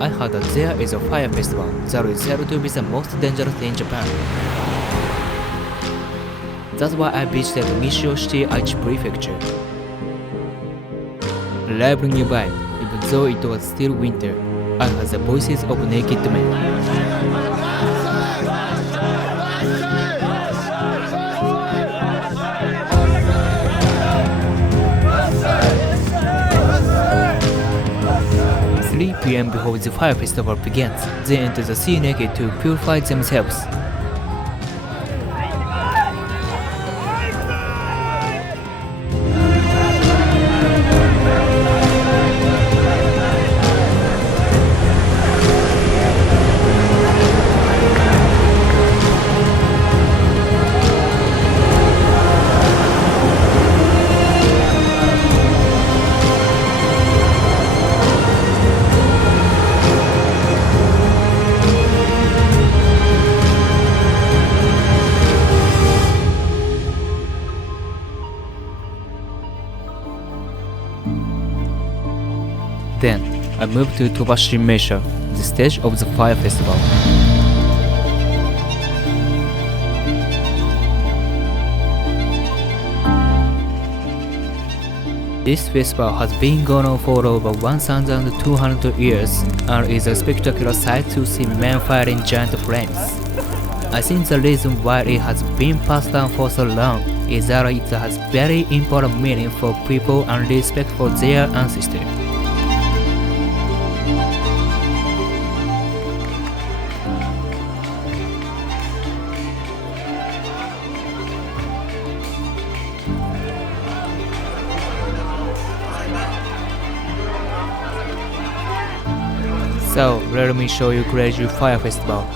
I heard that there is a fire festival that is said to be the most dangerous in Japan. That's why I visited Nishio City, Aichi Prefecture. Arriving nearby, even though it was still winter, I heard the voices of naked men. 3 p.m. before the fire festival begins, they enter the sea naked to purify themselves. Then, I moved to Tobashi Meisha, the stage of the fire festival. This festival has been going on for over 1,200 years and is a spectacular sight to see men fighting giant flames. I think the reason why it has been passed down for so long is that it has very important meaning for people and respect for their ancestors. So let me show you Crazy Fire Festival.